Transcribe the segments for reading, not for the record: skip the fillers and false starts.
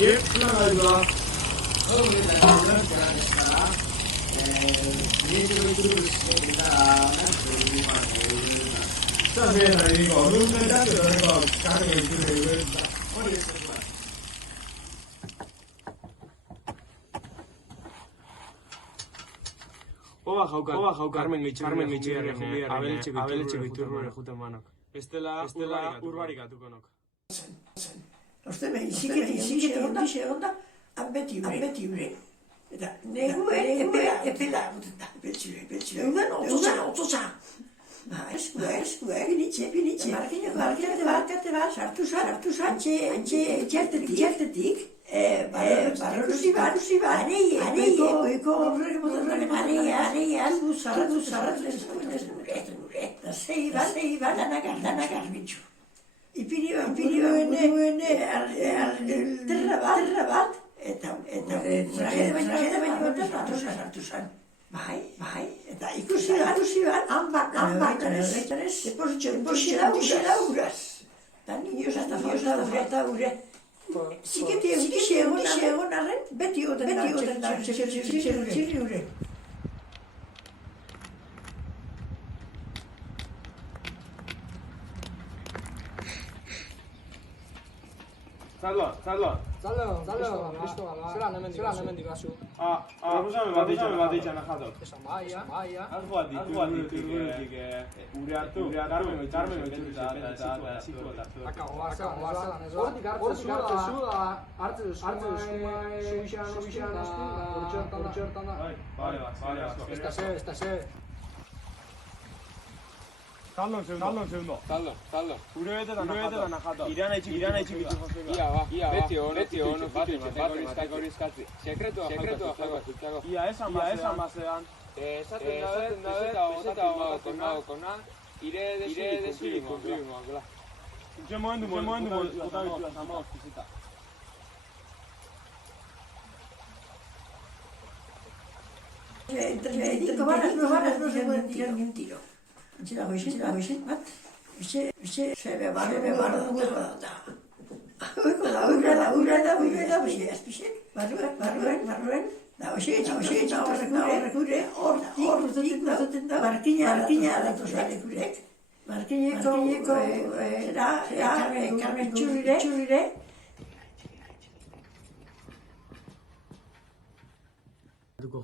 예, 올라가죠. 자, 네, 이거 얼음을 닦여서 이거 가격을 주세요. Oba jauka, Carmen Gaitxeria, abeletxe biturrure juten manok. Estela urbarikatuko nok. Oste behin, izikete egonda, han beti ure. Eta neguen epela guteta, beltxure. Euden ototza. Eskue, pinitxe, markate bat, sartu zan, antxe txertetik, barrusi bat, aneiko aneia, zarratu, eta zei bat, lanak arbitxu. Ipini bene, terra bat, eta tragede baino sartu zan. Bai, eta ikusi bat, han bakanez, depositxera uraz. Eta nioz eta ure. Zikete egon arren, beti goten da, txerri ure. Zaldo. Zeran hemen dikazu. Proposame bat eitxan ajatu. Esan baia. Algoa ditu ure hartu, Carmen oitzuta eta zitu eta zu. Hortik hartze zuda, hartze duzu, subixan, hortxortan da. Bale, ez da ze. Zaldon segundo. Zaldo. Ure betetan ajato. Irana itxik bitu jozen. Ia, beti hono, bat horizkatzi. Sekretua jago. Ia, esan bazean. Esaten dabe, eta kona, ire desi konfirmo. Itxe momentu, gota bitua, zamaoz, pizita. Entre balas no se pueden tirar ni un tiro. Antxera goizen, bat, sebe barra da. Oiko da, ura da, azpixek, barruen, da, hoxe horrekure, hortik da, barkina alekurek. Barkineko, Carmen txurire. Duko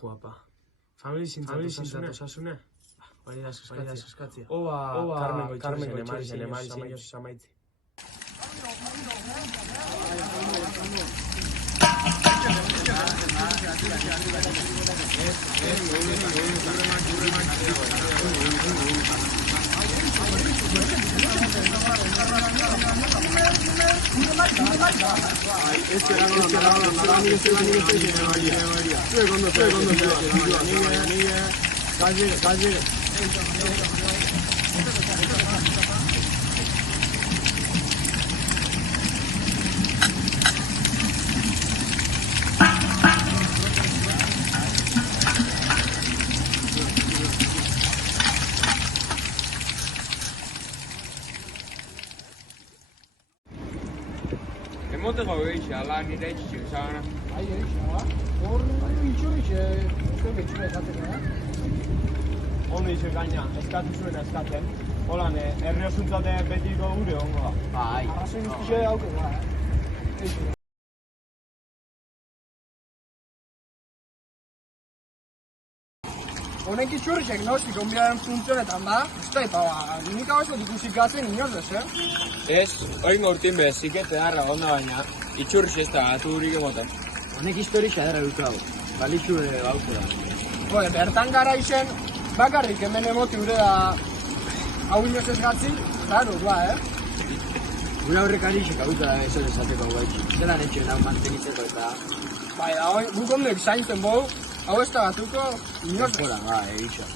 joa, pa. Famili zintzatu osasune. Bari da suskatzia. Oba, Carmen Goitxeria, emari zinioz amaitzi. Galle. Emote gau eixa, ala nire eitxik zagana. Eixa, hor itxurritxe, zuen betxuna ezatzen gara. Ondo izen gaina, eskatu zuena eskatzen. Holan, herri osuntzate betiko gure hongo da. Bai. Arrazoin izpixe hauke da, Honek itxurritxek noski konbidaren funtzionetan da, ustai, nik hau ez ikusik gatzen inoz ez, Ez, hori gaurtin bez, zikete darra onda baina, itxurritxe ez da gatu hurik emoten. Honek historia dara dut hau, balitxu hauke da. Bertan gara izen, bakarrik hemen emoti gure da hau inoz ez gatzi, raro, Gure aurrek arixek hau da ez esateko hau gaitxik. Zeran etxen hau mantenitzeko eta... Bai, guk ondek zaintzen bau, hau ez da gatuko inoz. Hola, eixa.